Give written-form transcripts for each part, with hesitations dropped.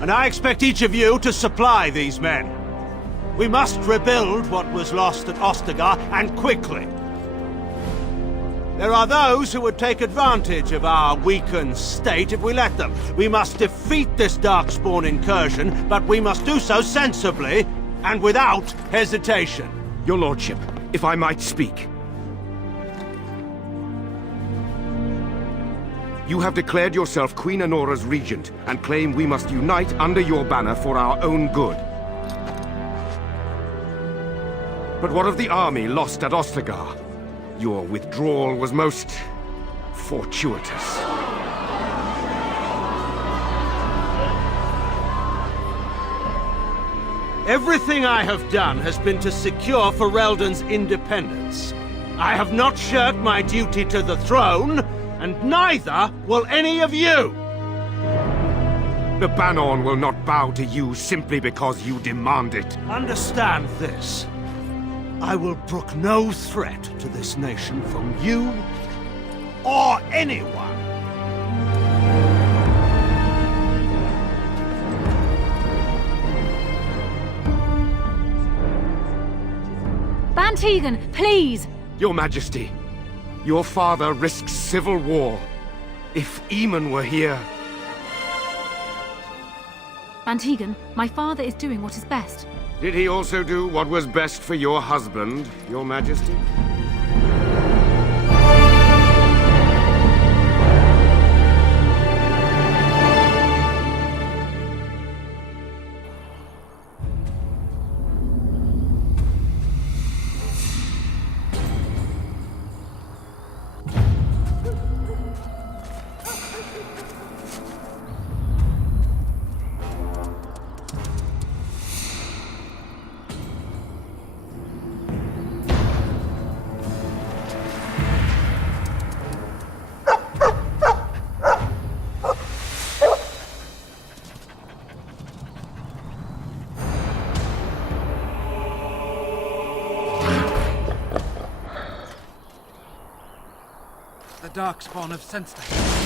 And I expect each of you to supply these men. We must rebuild what was lost at Ostagar, and quickly. There are those who would take advantage of our weakened state if we let them. We must defeat this Darkspawn incursion, but we must do so sensibly and without hesitation. Your lordship, if I might speak. You have declared yourself Queen Anora's regent, and claim we must unite under your banner for our own good. But what of the army lost at Ostagar? Your withdrawal was most fortuitous. Everything I have done has been to secure Ferelden's independence. I have not shirked my duty to the throne, and neither will any of you! The Bannorn will not bow to you simply because you demand it. Understand this. I will brook no threat to this nation from you or anyone. Bann Teagan, please! Your Majesty, your father risks civil war. If Eamon were here... Bann Teagan, my father is doing what is best. Did he also do what was best for your husband, Your Majesty? The Darkspawn have sensed us.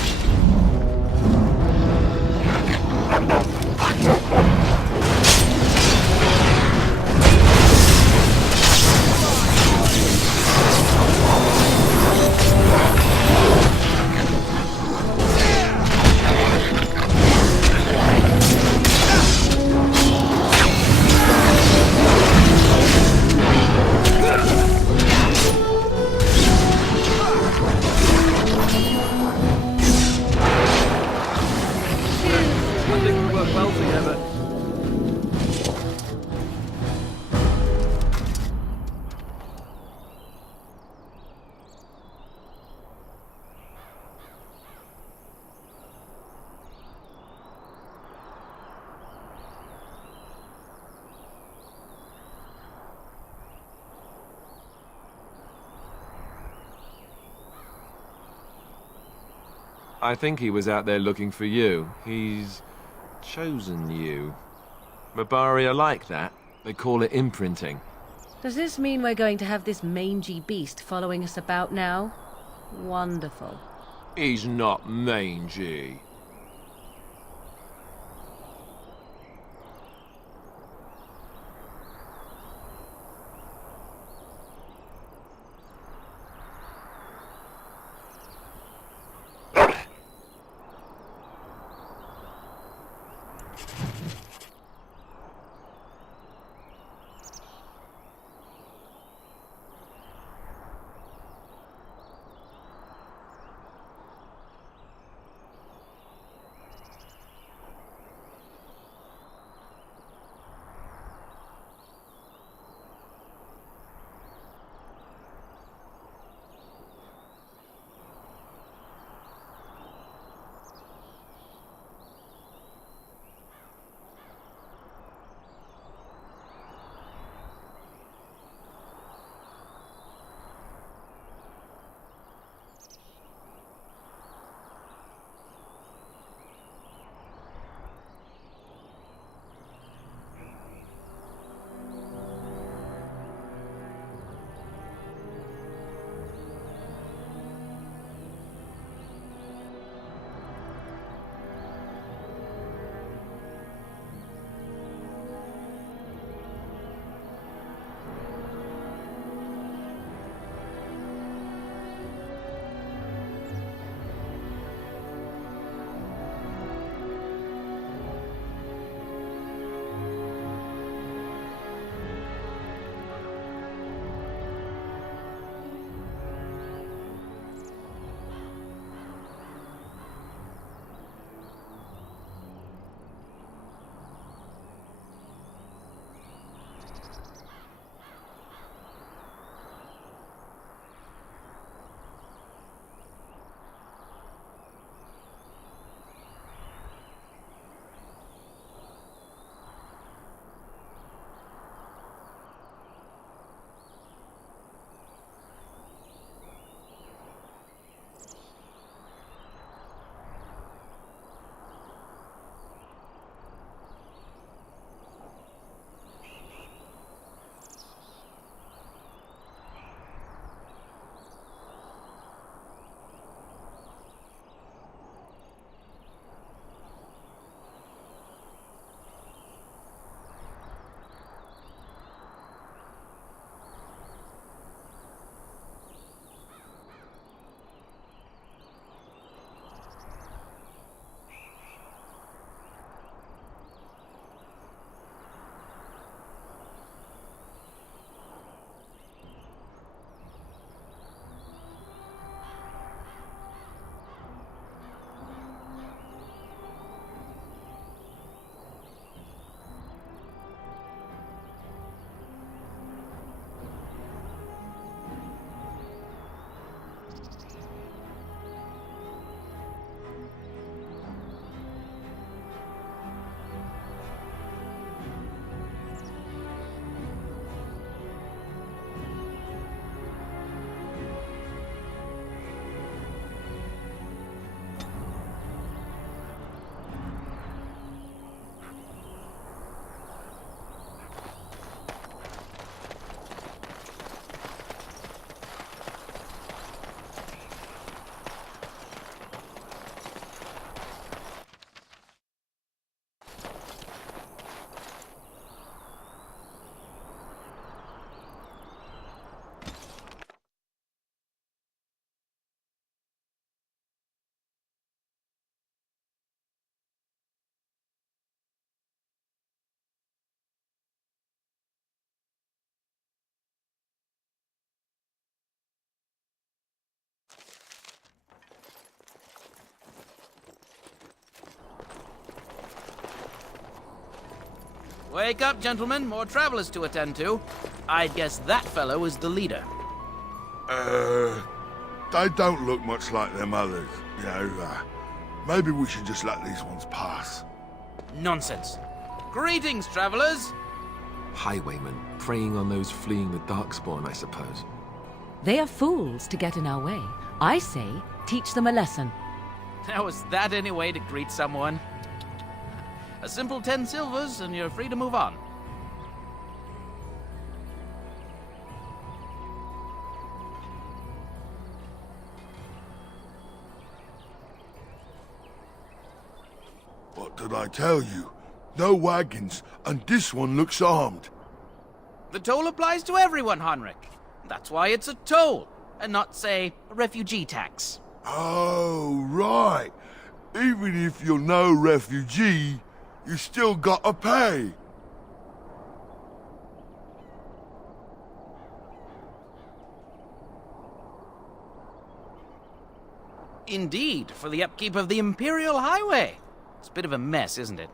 I think he was out there looking for you. He's chosen you. Mabari are like that. They call it imprinting. Does this mean we're going to have this mangy beast following us about now? Wonderful. He's not mangy. Wake up, gentlemen. More travelers to attend to. I'd guess that fellow is the leader. They don't look much like them others, you know. Maybe we should just let these ones pass. Nonsense. Greetings, travelers. Highwaymen, preying on those fleeing the Darkspawn, I suppose. They are fools to get in our way. I say, teach them a lesson. Now, is that any way to greet someone? A simple 10 silvers, and you're free to move on. What did I tell you? No wagons, and this one looks armed. The toll applies to everyone, Heinrich. That's why it's a toll, and not, say, a refugee tax. Oh, right. Even if you're no refugee, you still gotta pay. Indeed, for the upkeep of the Imperial Highway. It's a bit of a mess, isn't it?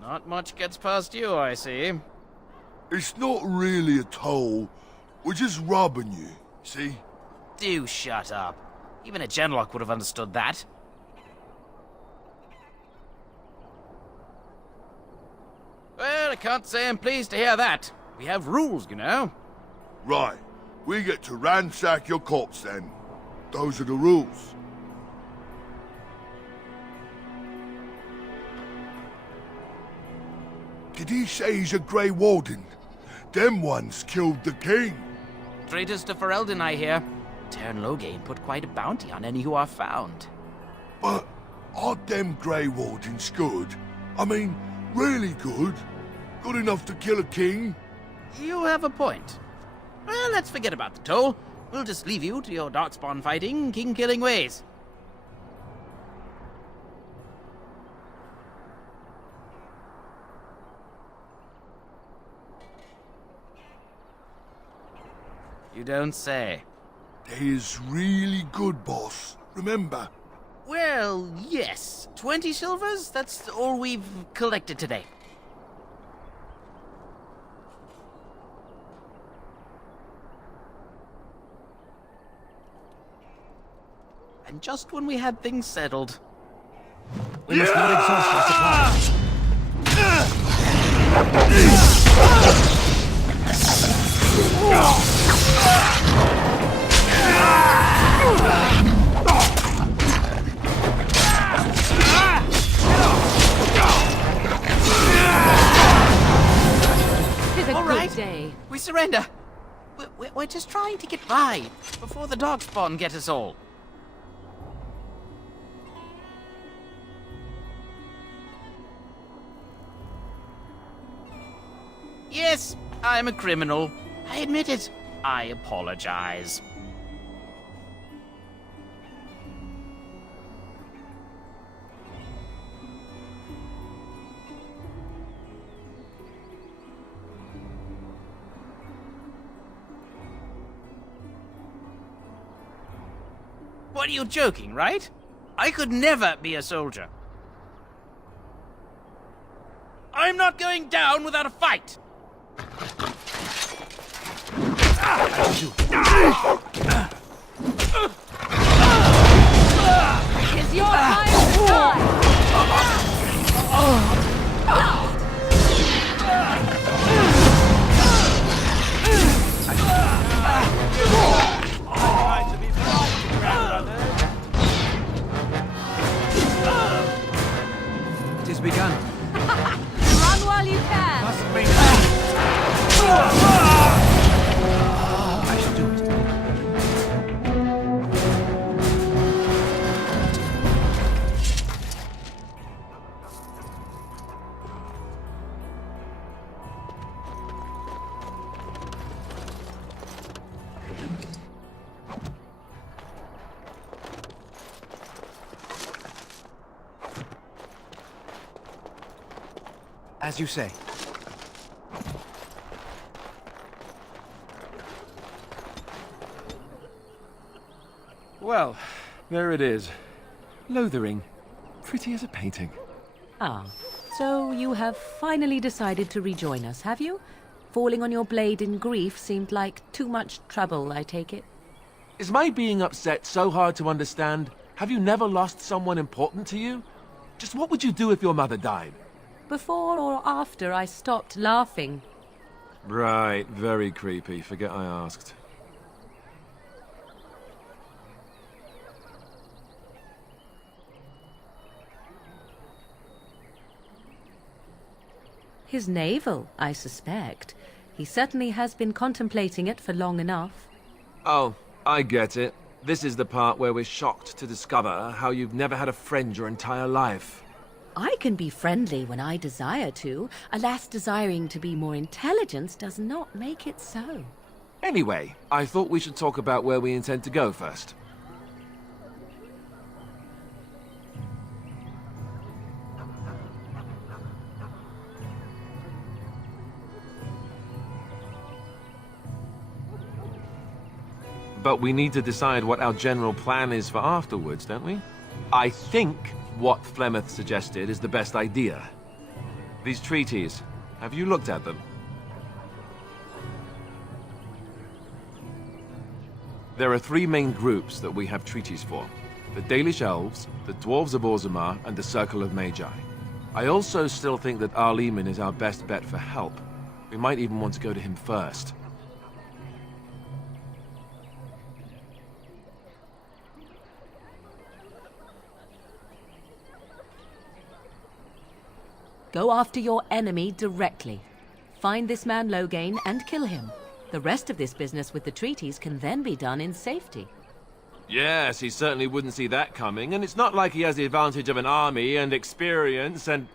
Not much gets past you, I see. It's not really a toll. We're just robbing you, see? Do shut up. Even a Genlock would have understood that. Well, I can't say I'm pleased to hear that. We have rules, you know. Right. We get to ransack your corpse then. Those are the rules. Did he say he's a Grey Warden? Them ones killed the king. Traitors to Ferelden, I hear. Teyrn Loghain put quite a bounty on any who are found. But aren't them Grey Wardens good? I mean, really good? Good enough to kill a king? You have a point. Well, let's forget about the toll. We'll just leave you to your Darkspawn fighting, king-killing ways. You don't say. They is really good, boss. Remember? Well, yes. 20 silvers? That's all we've collected today. And just when we had things settled. We must not exhaust our supplies. Tis a All good right. day. We surrender. We're just trying to get by before the Darkspawn get us all. Yes, I'm a criminal. I admit it. I apologize. What, are you joking, right? I could never be a soldier. I'm not going down without a fight! Is your time to die? It has begun. Run while you can. Must be. I shall do it. As you say. Well, there it is. Lothering. Pretty as a painting. Ah, so you have finally decided to rejoin us, have you? Falling on your blade in grief seemed like too much trouble, I take it. Is my being upset so hard to understand? Have you never lost someone important to you? Just what would you do if your mother died? Before or after I stopped laughing? Right, very creepy. Forget I asked. His navel, I suspect. He certainly has been contemplating it for long enough. Oh, I get it. This is the part where we're shocked to discover how you've never had a friend your entire life. I can be friendly when I desire to. Alas, desiring to be more intelligent does not make it so. Anyway, I thought we should talk about where we intend to go first. But we need to decide what our general plan is for afterwards, don't we? I think what Flemeth suggested is the best idea. These treaties, have you looked at them? There are three main groups that we have treaties for. The Dalish Elves, the Dwarves of Orzammar, and the Circle of Magi. I also still think that Arleman is our best bet for help. We might even want to go to him first. Go after your enemy directly. Find this man Loghain and kill him. The rest of this business with the treaties can then be done in safety. Yes, he certainly wouldn't see that coming, and it's not like he has the advantage of an army and experience and...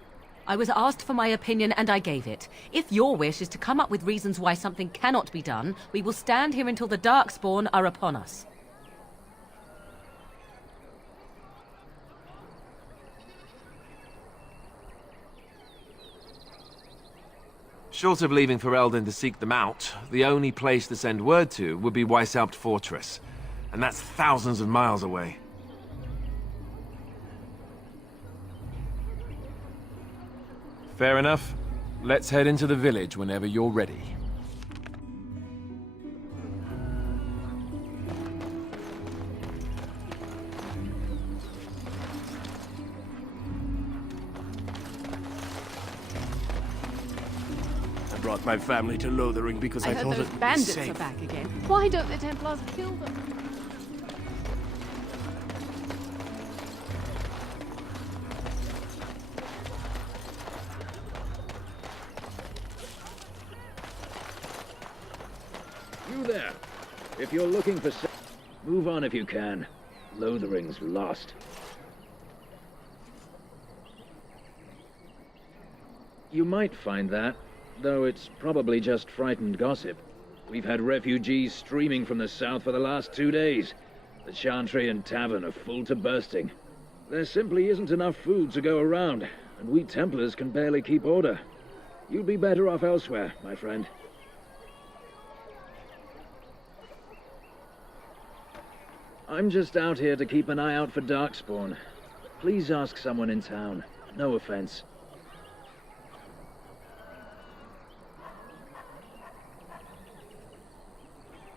I was asked for my opinion and I gave it. If your wish is to come up with reasons why something cannot be done, we will stand here until the Darkspawn are upon us. Short of leaving for Eldon to seek them out, the only place to send word to would be Weishaupt Fortress. And that's thousands of miles away. Fair enough. Let's head into the village whenever you're ready. I brought my family to Lothering because I I heard thought those it would be bandits safe. are back again. Why don't the Templars kill them? You there. If you're looking for... Move on if you can. Lothering's lost. You might find that, though it's probably just frightened gossip. We've had refugees streaming from the south for the last 2 days. The Chantry and Tavern are full to bursting. There simply isn't enough food to go around, and we Templars can barely keep order. You'd be better off elsewhere, my friend. I'm just out here to keep an eye out for Darkspawn. Please ask someone in town. No offense.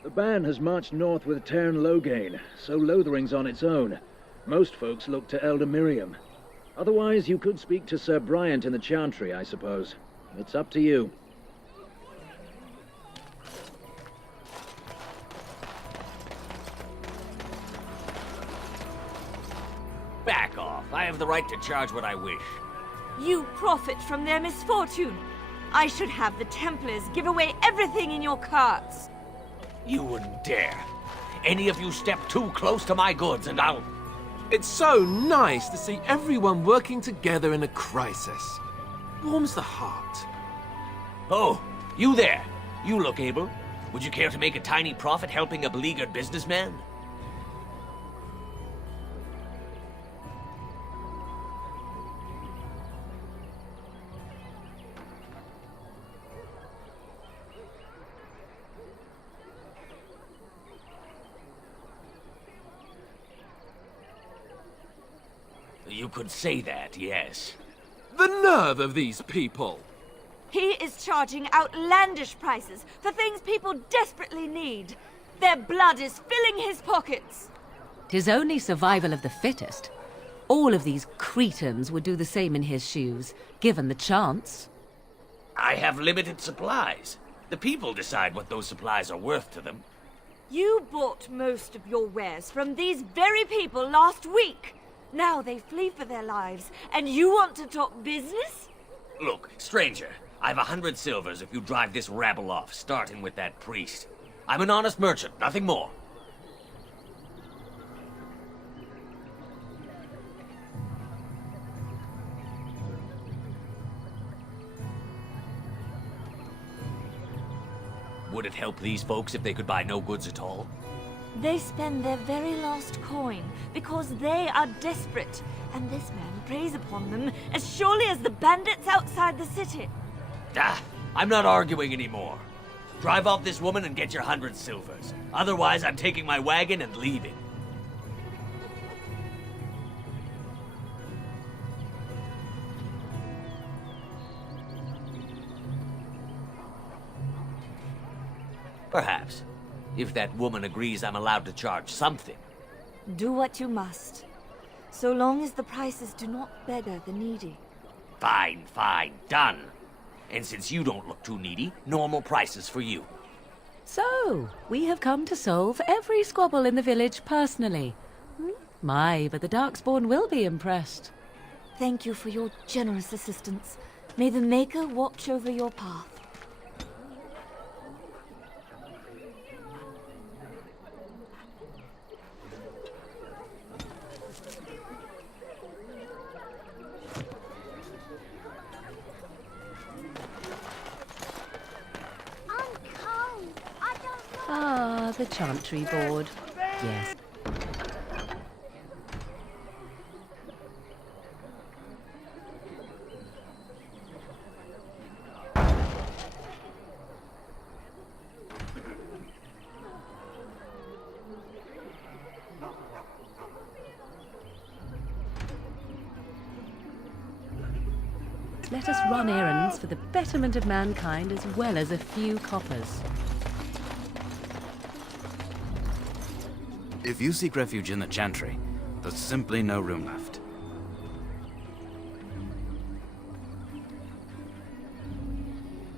The band has marched north with Tairn Loghain, so Lothering's on its own. Most folks look to Elder Miriam. Otherwise, you could speak to Sir Bryant in the Chantry, I suppose. It's up to you. Back off. I have the right to charge what I wish. You profit from their misfortune. I should have the Templars give away everything in your carts. You wouldn't dare. Any of you step too close to my goods and I'll... It's so nice to see everyone working together in a crisis. Warms the heart. Oh, you there. You look able. Would you care to make a tiny profit helping a beleaguered businessman? You could say that, yes. The nerve of these people! He is charging outlandish prices for things people desperately need. Their blood is filling his pockets. 'Tis only survival of the fittest. All of these cretins would do the same in his shoes, given the chance. I have limited supplies. The people decide what those supplies are worth to them. You bought most of your wares from these very people last week. Now they flee for their lives, and you want to talk business? Look, stranger, I've 100 silvers if you drive this rabble off, starting with that priest. I'm an honest merchant, nothing more. Would it help these folks if they could buy no goods at all? They spend their very last coin because they are desperate, and this man preys upon them as surely as the bandits outside the city. Ah, I'm not arguing anymore. Drive off this woman and get your 100 silvers. Otherwise, I'm taking my wagon and leaving. Perhaps. If that woman agrees I'm allowed to charge something. Do what you must, so long as the prices do not beggar the needy. Fine, fine, done. And since you don't look too needy, normal prices for you. So, we have come to solve every squabble in the village personally. My, but the Darkspawn will be impressed. Thank you for your generous assistance. May the Maker watch over your path. Ah, the Chantry board. Yes. Let us run errands for the betterment of mankind as well as a few coppers. If you seek refuge in the Chantry, there's simply no room left.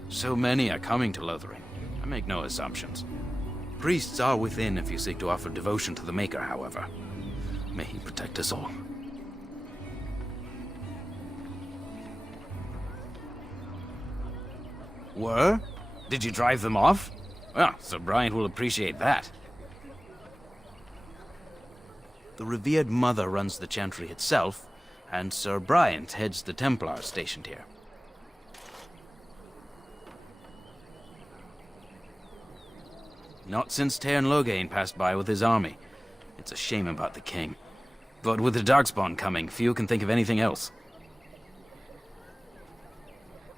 So many are coming to Lothering. I make no assumptions. Priests are within if you seek to offer devotion to the Maker, however. May he protect us all. Were? Did you drive them off? Well, Sir Bryant will appreciate that. The revered mother runs the Chantry itself, and Sir Bryant heads the Templars stationed here. Not since Tairn Loghain passed by with his army. It's a shame about the king. But with the Darkspawn coming, few can think of anything else.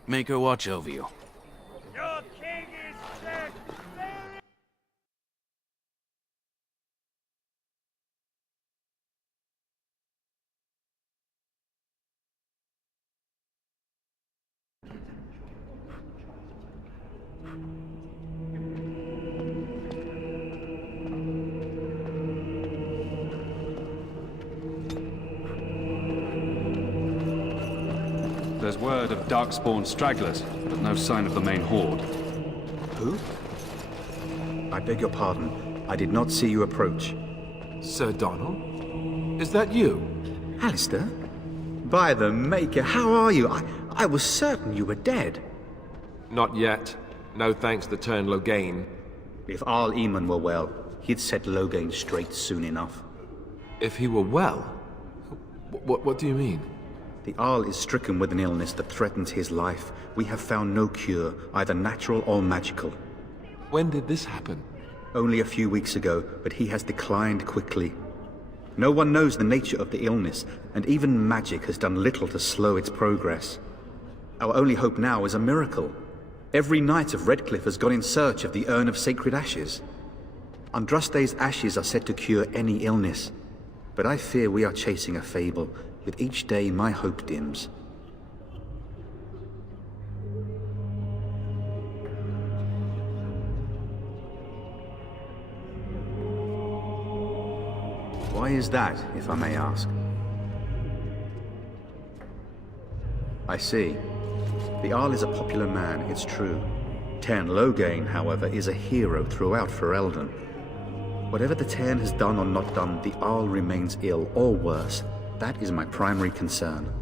Make her watch over you. Your king is dead! There's word of Darkspawn stragglers, but no sign of the main horde. Who? I beg your pardon. I did not see you approach. Sir Donald? Is that you? Alistair? By the Maker, how are you? I was certain you were dead. Not yet. No thanks to Tairn Loghain. If Arl Eamon were well, he'd set Loghain straight soon enough. If he were well? What do you mean? The Arl is stricken with an illness that threatens his life. We have found no cure, either natural or magical. When did this happen? Only a few weeks ago, but he has declined quickly. No one knows the nature of the illness, and even magic has done little to slow its progress. Our only hope now is a miracle. Every knight of Redcliffe has gone in search of the Urn of Sacred Ashes. Andraste's ashes are said to cure any illness, but I fear we are chasing a fable. With each day, my hope dims. Why is that, if I may ask? I see. The Arl is a popular man, it's true. Tairn Loghain, however, is a hero throughout Ferelden. Whatever the Tairn has done or not done, the Arl remains ill, or worse. That is my primary concern.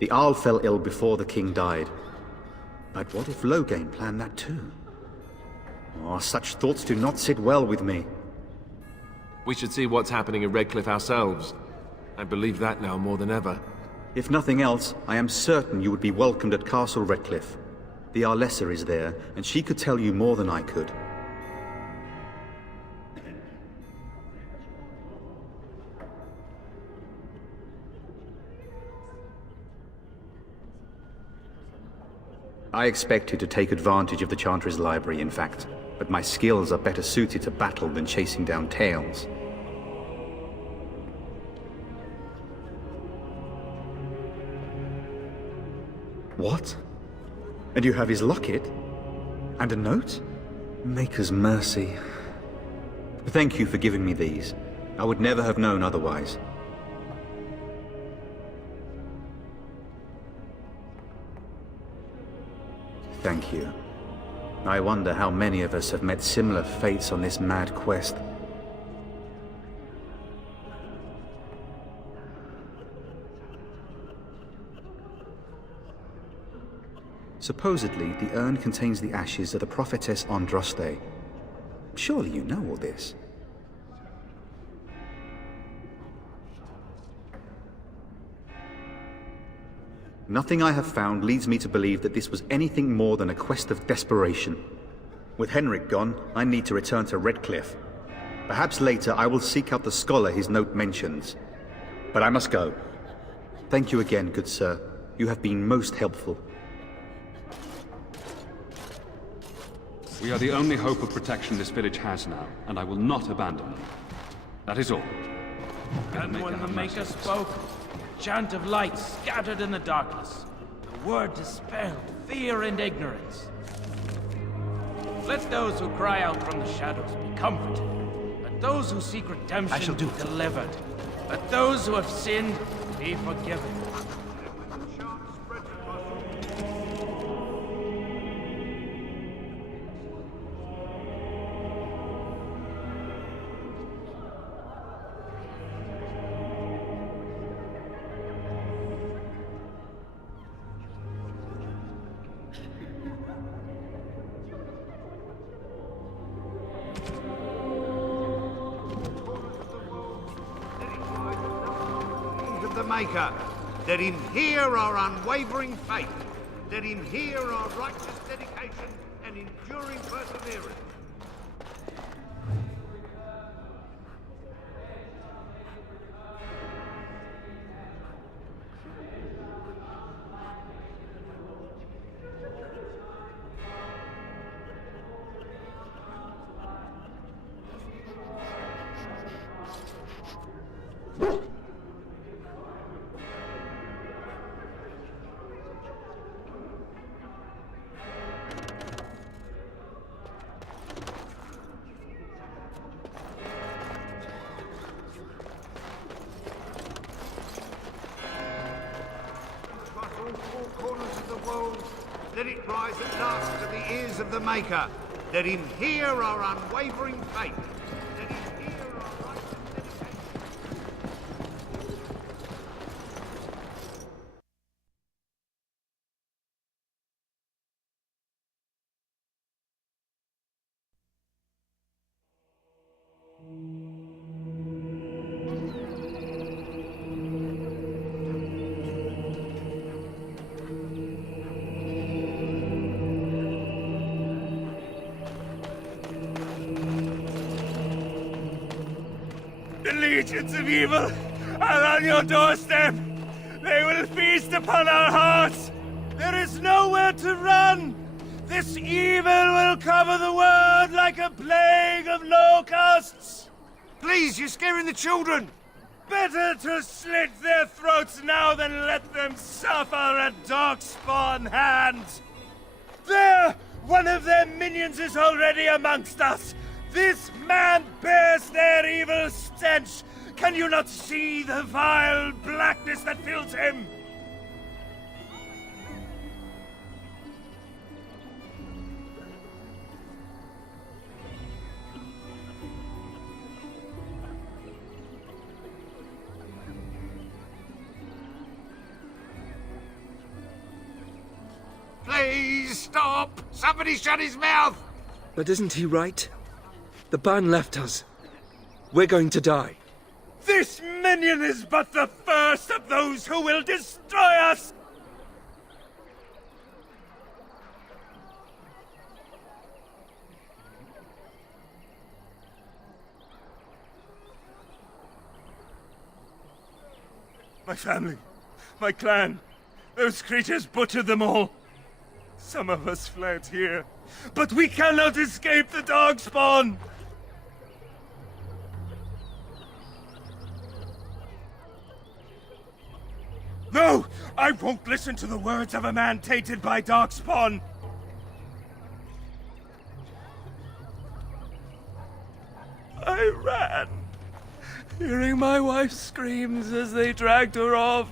The Arl fell ill before the king died. But what if Loghain planned that too? Oh, such thoughts do not sit well with me. We should see what's happening in Redcliffe ourselves. I believe that now more than ever. If nothing else, I am certain you would be welcomed at Castle Redcliffe. The Arlessa is there, and she could tell you more than I could. I expected to take advantage of the Chantry's library, in fact, but my skills are better suited to battle than chasing down tales. What? And you have his locket? And a note? Maker's mercy. Thank you for giving me these. I would never have known otherwise. Thank you. I wonder how many of us have met similar fates on this mad quest. Supposedly, the urn contains the ashes of the prophetess Andraste. Surely you know all this. Nothing I have found leads me to believe that this was anything more than a quest of desperation. With Henrik gone, I need to return to Redcliffe. Perhaps later I will seek out the scholar his note mentions. But I must go. Thank you again, good sir. You have been most helpful. We are the only hope of protection this village has now, and I will not abandon them. That is all. And when the Maker spoke, a chant of light scattered in the darkness. The word dispelled fear and ignorance. Let those who cry out from the shadows be comforted. Let those who seek redemption be delivered. Let those who have sinned be forgiven. Maker. Let him hear our unwavering faith. Let him hear our righteous dedication and enduring perseverance. Let it rise at last to the ears of the Maker. Let him hear our unwavering faith. Let him hear our righteous The legions of evil are on your doorstep. They will feast upon our hearts. There is nowhere to run. This evil will cover the world like a plague of locusts! Please, you're scaring the children! Better to slit their throats now than let them suffer at Darkspawn hands! There! One of their minions is already amongst us! This man bears their evil stench! Can you not see the vile blackness that fills him? Please, stop! Somebody shut his mouth! But isn't he right? The Ban left us. We're going to die. This minion is but the first of those who will destroy us! My family, my clan, those creatures butchered them all. Some of us fled here, but we cannot escape the Darkspawn! No! I won't listen to the words of a man tainted by Darkspawn! I ran, hearing my wife's screams as they dragged her off.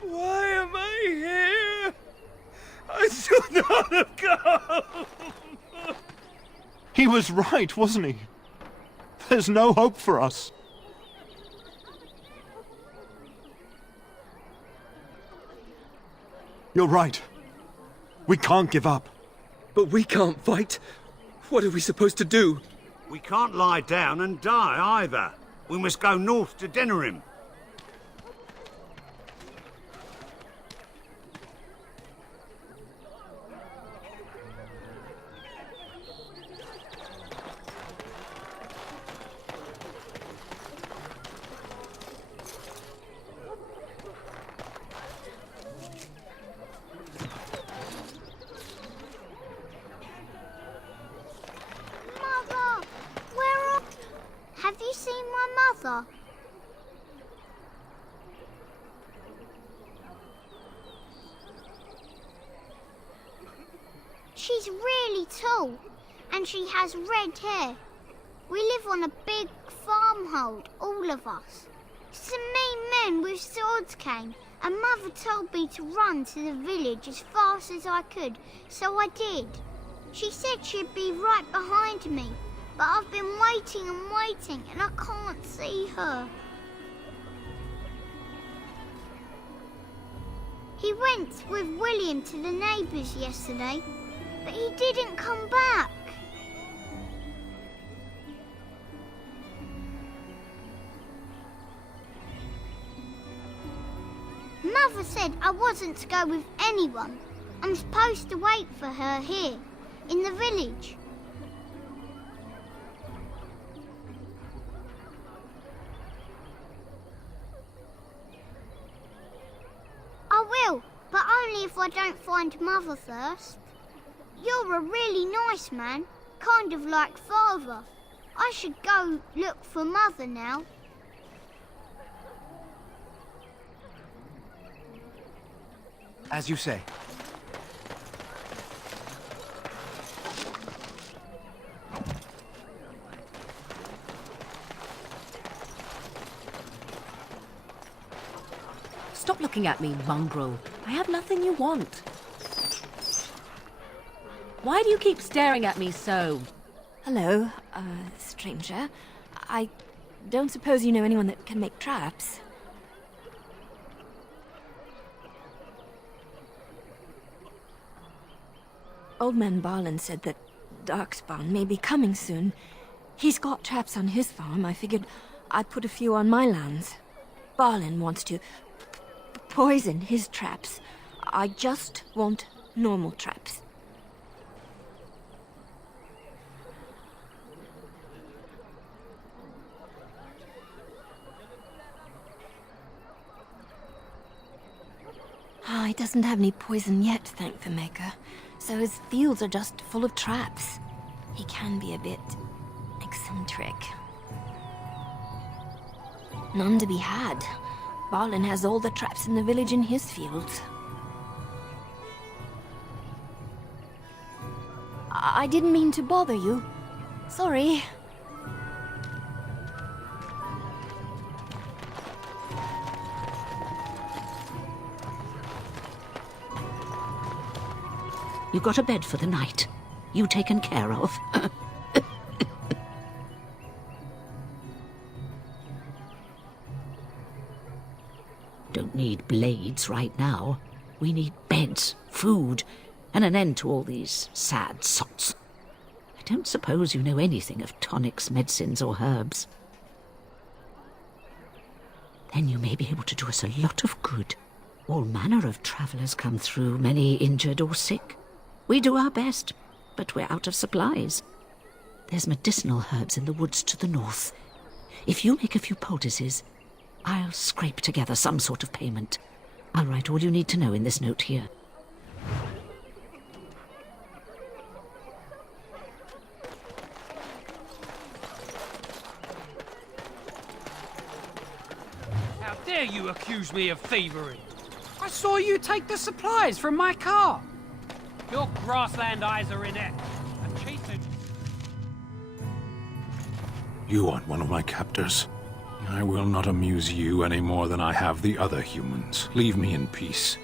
Why am I here? I should not have come! He was right, wasn't he? There's no hope for us. You're right. We can't give up. But we can't fight. What are we supposed to do? We can't lie down and die either. We must go north to Denerim. Have you seen my mother? She's really tall, and she has red hair. We live on a big farmhold, all of us. Some mean men with swords came, and Mother told me to run to the village as fast as I could, so I did. She said she'd be right behind me, but I've been waiting and waiting, and I can't see her. He went with William to the neighbours yesterday, but he didn't come back. Mother said I wasn't to go with anyone. I'm supposed to wait for her here, in the village. I will, but only if I don't find Mother first. You're a really nice man, kind of like Father. I should go look for Mother now. As you say. Stop looking at me, mongrel. I have nothing you want. Why do you keep staring at me so? Hello, stranger. I don't suppose you know anyone that can make traps? Old man Barlin said that Darkspawn may be coming soon. He's got traps on his farm. I figured I'd put a few on my lands. Barlin wants to poison his traps. I just want normal traps. doesn't have any poison yet, thank the Maker. So his fields are just full of traps. He can be a bit eccentric. None to be had. Balin has all the traps in the village in his fields. I didn't mean to bother you. Sorry. You got a bed for the night. You taken care of. Don't need blades right now. We need beds, food, and an end to all these sad sots. I don't suppose you know anything of tonics, medicines, or herbs. Then you may be able to do us a lot of good. All manner of travellers come through, many injured or sick. We do our best, but we're out of supplies. There's medicinal herbs in the woods to the north. If you make a few poultices, I'll scrape together some sort of payment. I'll write all you need to know in this note here. How dare you accuse me of thievery? I saw you take the supplies from my car. Your grassland eyes are inept and cheated. You aren't one of my captors. I will not amuse you any more than I have the other humans. Leave me in peace.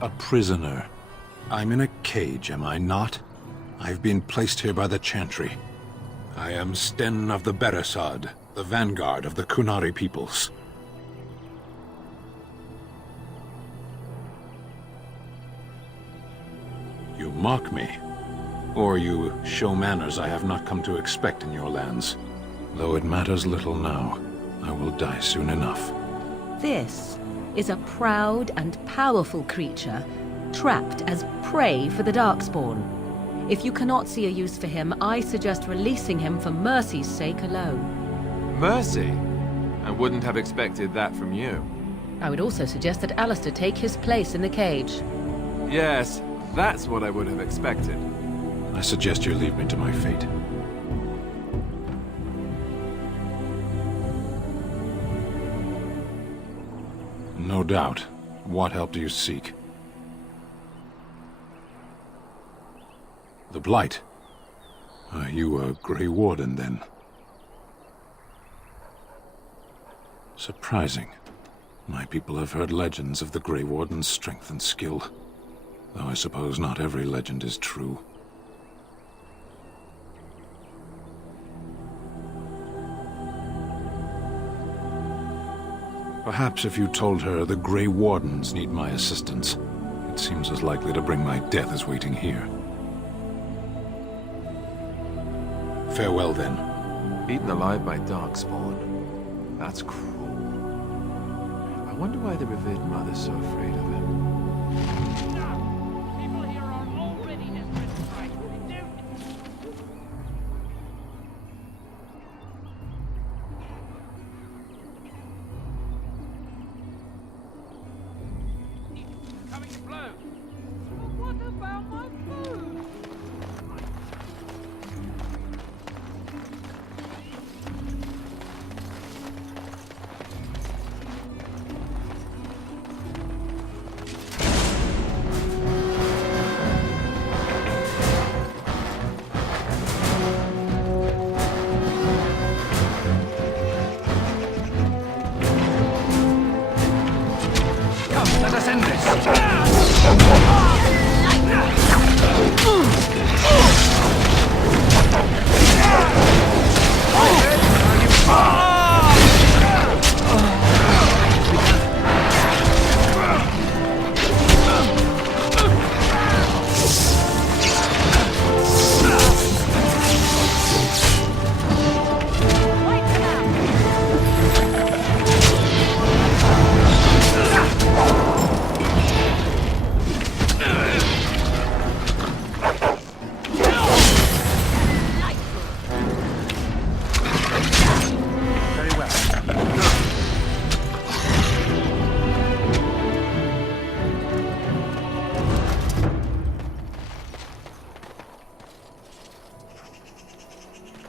A prisoner. I'm in a cage, am I not? I've been placed here by the Chantry. I am Sten of the Beresad, the vanguard of the Kunari peoples. You mock me, or you show manners I have not come to expect in your lands. Though it matters little now, I will die soon enough. This is a proud and powerful creature, trapped as prey for the Darkspawn. If you cannot see a use for him, I suggest releasing him for mercy's sake alone. Mercy? I wouldn't have expected that from you. I would also suggest that Alistair take his place in the cage. Yes, that's what I would have expected. I suggest you leave me to my fate. No doubt. What help do you seek? The Blight. Are you a Grey Warden, then? Surprising. My people have heard legends of the Grey Warden's strength and skill. Though I suppose not every legend is true. Perhaps if you told her the Grey Wardens need my assistance, it seems as likely to bring my death as waiting here. Farewell, then. Eaten alive by Darkspawn. That's cruel. I wonder why the revered mother's so afraid of him. Let us end this!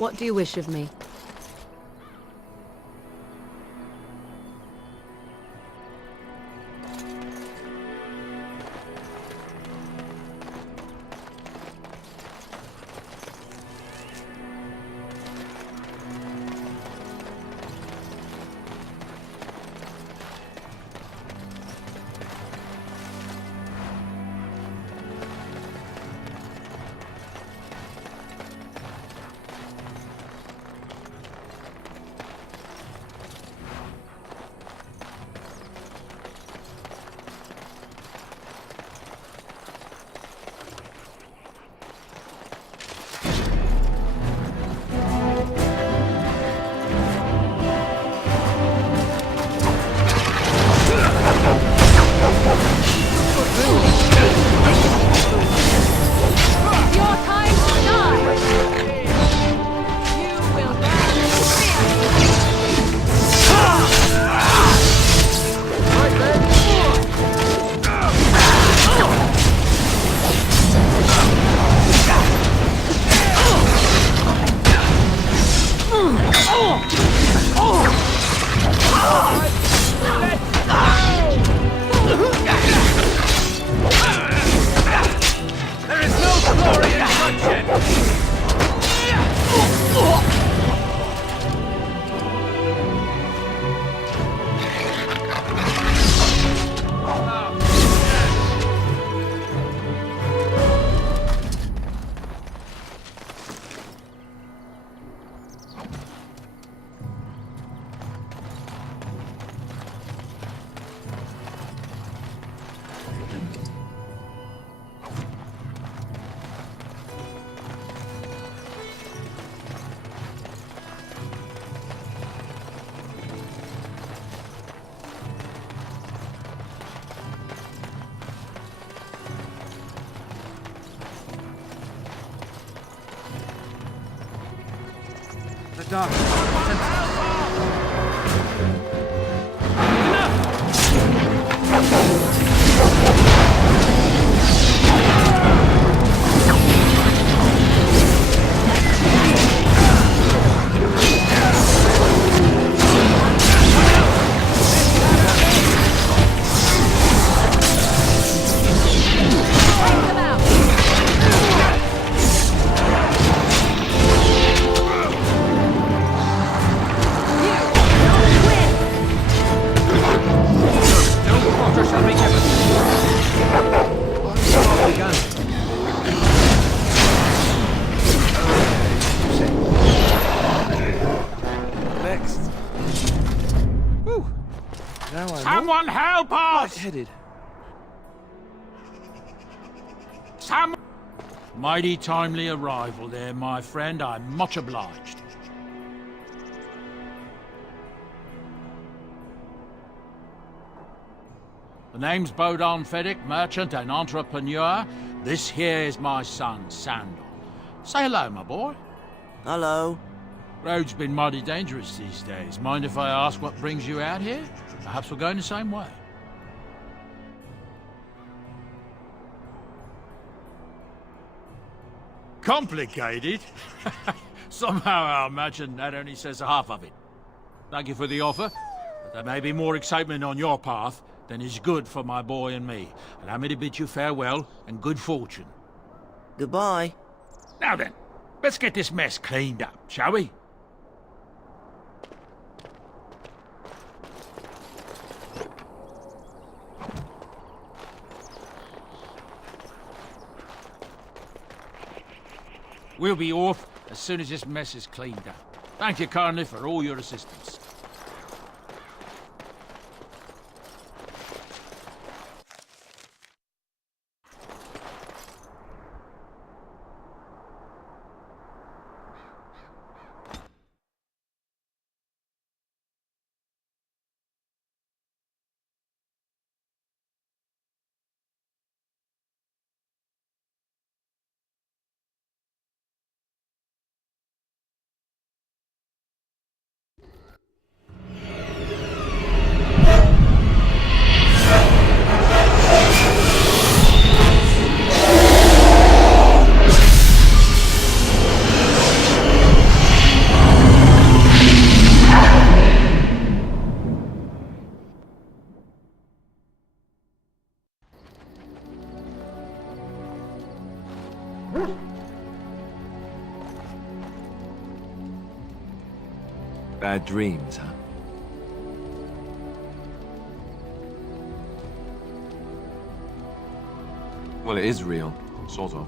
What do you wish of me? The dark. Someone help us! Headed. Some mighty timely arrival there, my friend. I'm much obliged. The name's Bodon Fedek, merchant and entrepreneur. This here is my son, Sandor. Say hello, my boy. Hello. Road's been mighty dangerous these days. Mind if I ask what brings you out here? Perhaps we're going the same way. Complicated? Somehow I imagine that only says half of it. Thank you for the offer, but there may be more excitement on your path than is good for my boy and me. Allow me to bid you farewell and good fortune. Goodbye. Now then, let's get this mess cleaned up, shall we? We'll be off as soon as this mess is cleaned up. Thank you kindly for all your assistance. Bad dreams, huh? Well, it is real, sort of.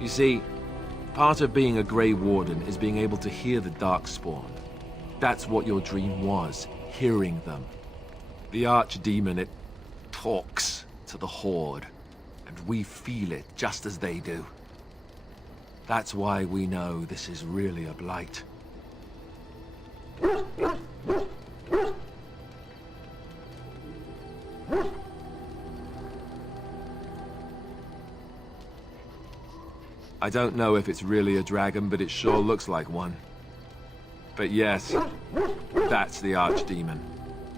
You see, part of being a Grey Warden is being able to hear the Darkspawn. That's what your dream was, hearing them. The Archdemon, it talks to the Horde, and we feel it just as they do. That's why we know this is really a blight. I don't know if it's really a dragon, but it sure looks like one. But yes, that's the Archdemon.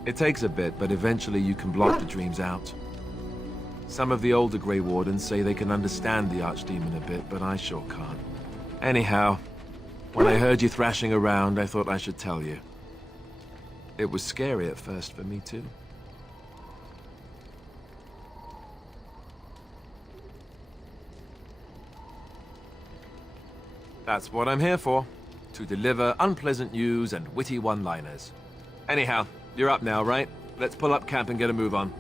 It takes a bit, but eventually you can block the dreams out. Some of the older Grey Wardens say they can understand the Archdemon a bit, but I sure can't. Anyhow, when I heard you thrashing around, I thought I should tell you. It was scary at first for me, too. That's what I'm here for. To deliver unpleasant news and witty one-liners. Anyhow, you're up now, right? Let's pull up camp and get a move on.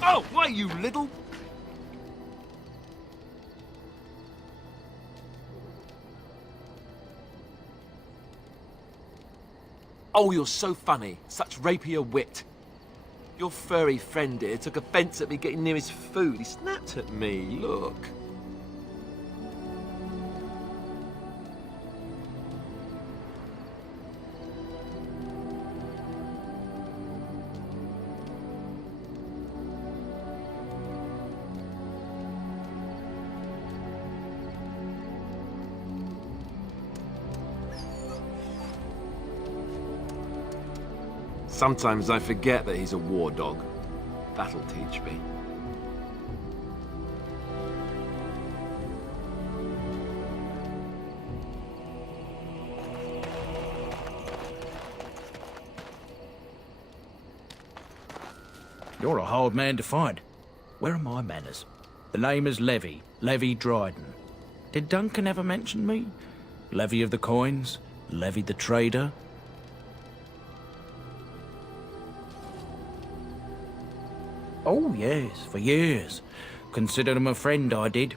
Oh, why, you little... Oh, you're so funny. Such rapier wit. Your furry friend here took offense at me getting near his food. He snapped at me. Look. Sometimes I forget that he's a war dog. That'll teach me. You're a hard man to find. Where are my manners? The name is Levy. Levy Dryden. Did Duncan ever mention me? Levy of the coins? Levy the trader? Oh, yes, for years. Considered him a friend, I did.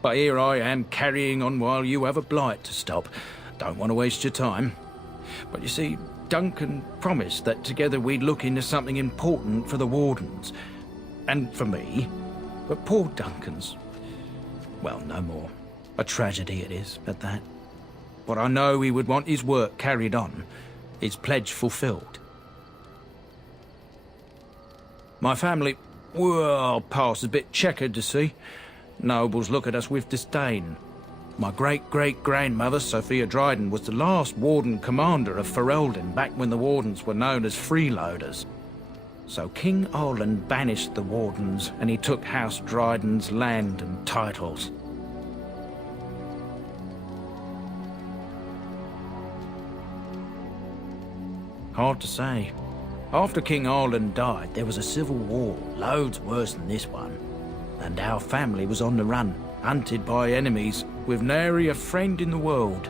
But here I am, carrying on while you have a blight to stop. Don't want to waste your time. But you see, Duncan promised that together we'd look into something important for the Wardens. And for me. But poor Duncan's... well, no more. A tragedy it is, at that. But I know he would want his work carried on. His pledge fulfilled. My family, well, past is a bit checkered, to see. Nobles look at us with disdain. My great-great-grandmother, Sophia Dryden, was the last Warden Commander of Ferelden back when the Wardens were known as freeloaders. So King Arland banished the Wardens, and he took House Dryden's land and titles. Hard to say. After King Arland died, there was a civil war, loads worse than this one. And our family was on the run, hunted by enemies, with nary a friend in the world.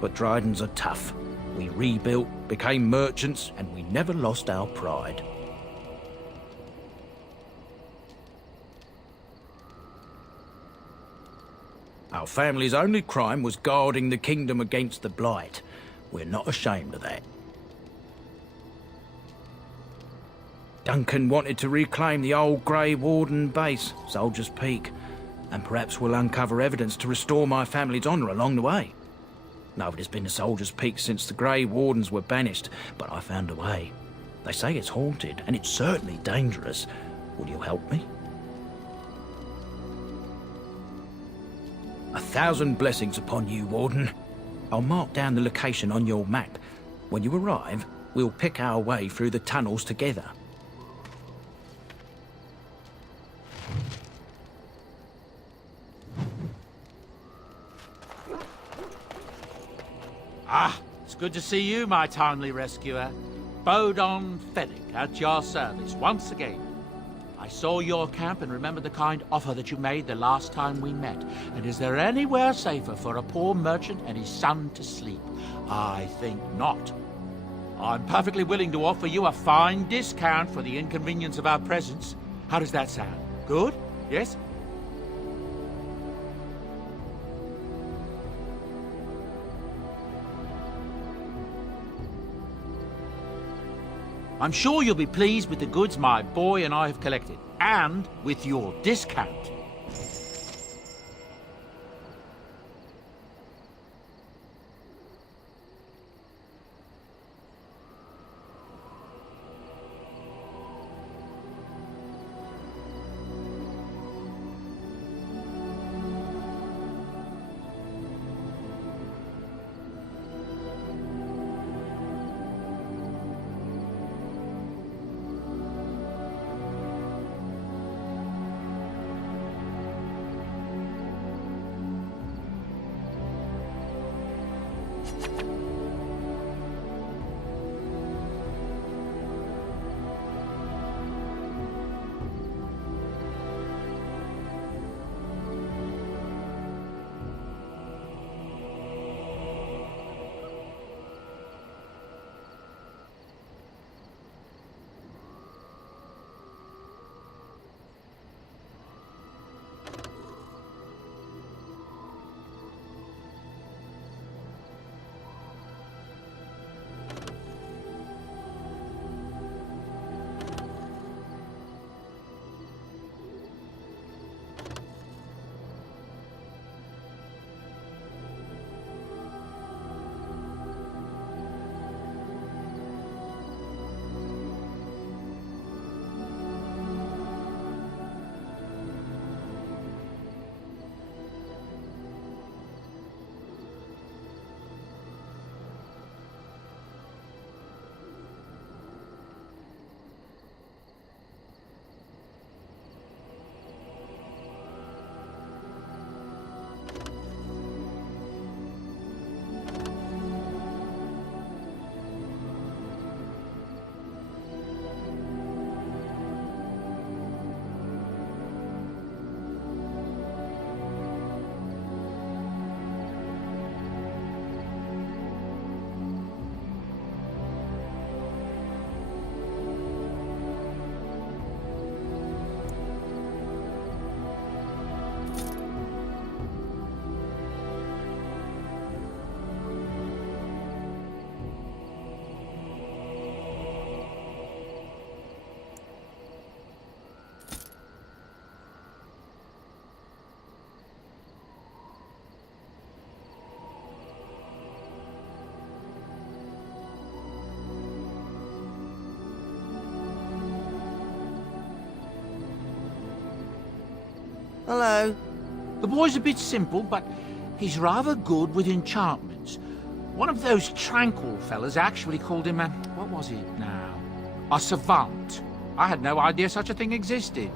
But Drydens are tough. We rebuilt, became merchants, and we never lost our pride. Our family's only crime was guarding the kingdom against the blight. We're not ashamed of that. Duncan wanted to reclaim the old Grey Warden base, Soldier's Peak, and perhaps we'll uncover evidence to restore my family's honour along the way. Nobody's been to Soldier's Peak since the Grey Wardens were banished, but I found a way. They say it's haunted, and it's certainly dangerous. Will you help me? 1,000 blessings upon you, Warden. I'll mark down the location on your map. When you arrive, we'll pick our way through the tunnels together. Ah, it's good to see you, my timely rescuer. Bodon Fennec, at your service once again. I saw your camp and remembered the kind offer that you made the last time we met. And is there anywhere safer for a poor merchant and his son to sleep? I think not. I'm perfectly willing to offer you a fine discount for the inconvenience of our presence. How does that sound? Good? Yes? I'm sure you'll be pleased with the goods my boy and I have collected, and with your discount. Hello. The boy's a bit simple, but he's rather good with enchantments. One of those tranquil fellas actually called him a... what was it now? A savant. I had no idea such a thing existed.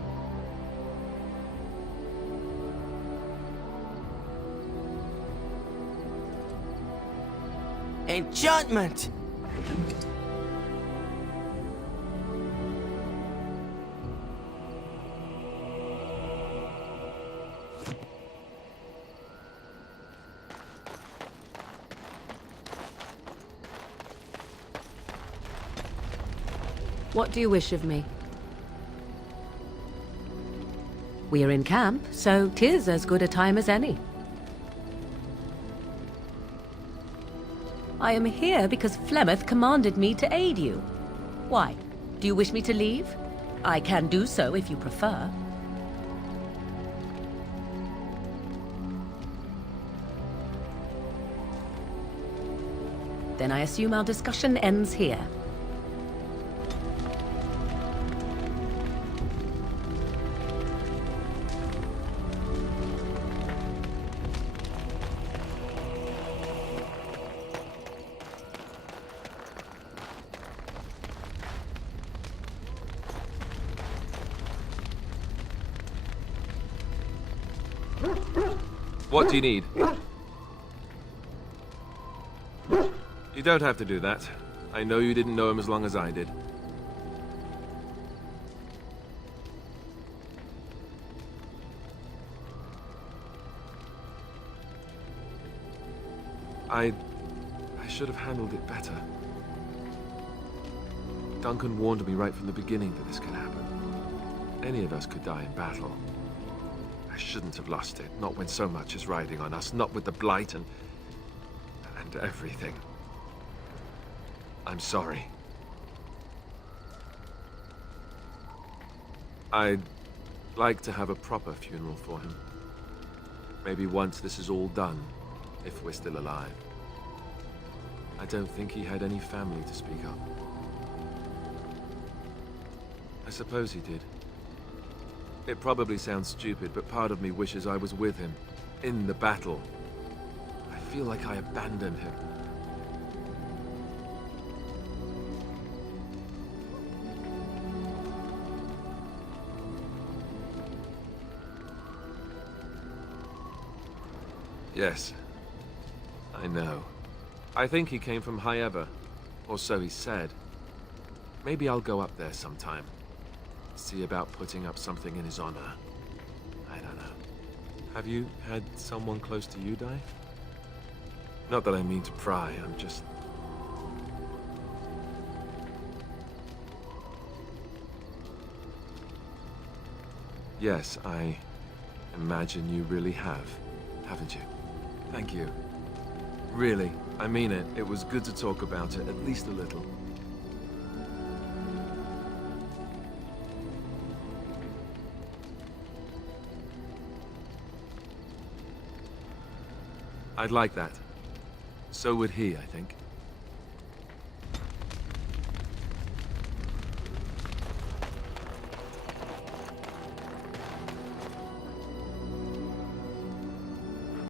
Enchantment! What do you wish of me? We are in camp, so 'tis as good a time as any. I am here because Flemeth commanded me to aid you. Why? Do you wish me to leave? I can do so if you prefer. Then I assume our discussion ends here. What do you need? don't have to do that. I know you didn't know him as long as I did. I should have handled it better. Duncan warned me right from the beginning that this could happen. Any of us could die in battle. I shouldn't have lost it, not when so much is riding on us, not with the Blight and everything. I'm sorry. I'd like to have a proper funeral for him. Maybe once this is all done, if we're still alive. I don't think he had any family to speak of. I suppose he did. It probably sounds stupid, but part of me wishes I was with him, in the battle. I feel like I abandoned him. Yes, I know. I think he came from High Ever, or so he said. Maybe I'll go up there sometime. See about putting up something in his honor. I don't know. Have you had someone close to you die? Not that I mean to pry, I'm just... Yes, I imagine you really have, haven't you? Thank you. Really, I mean it. It was good to talk about it, at least a little. I'd like that. So would he, I think.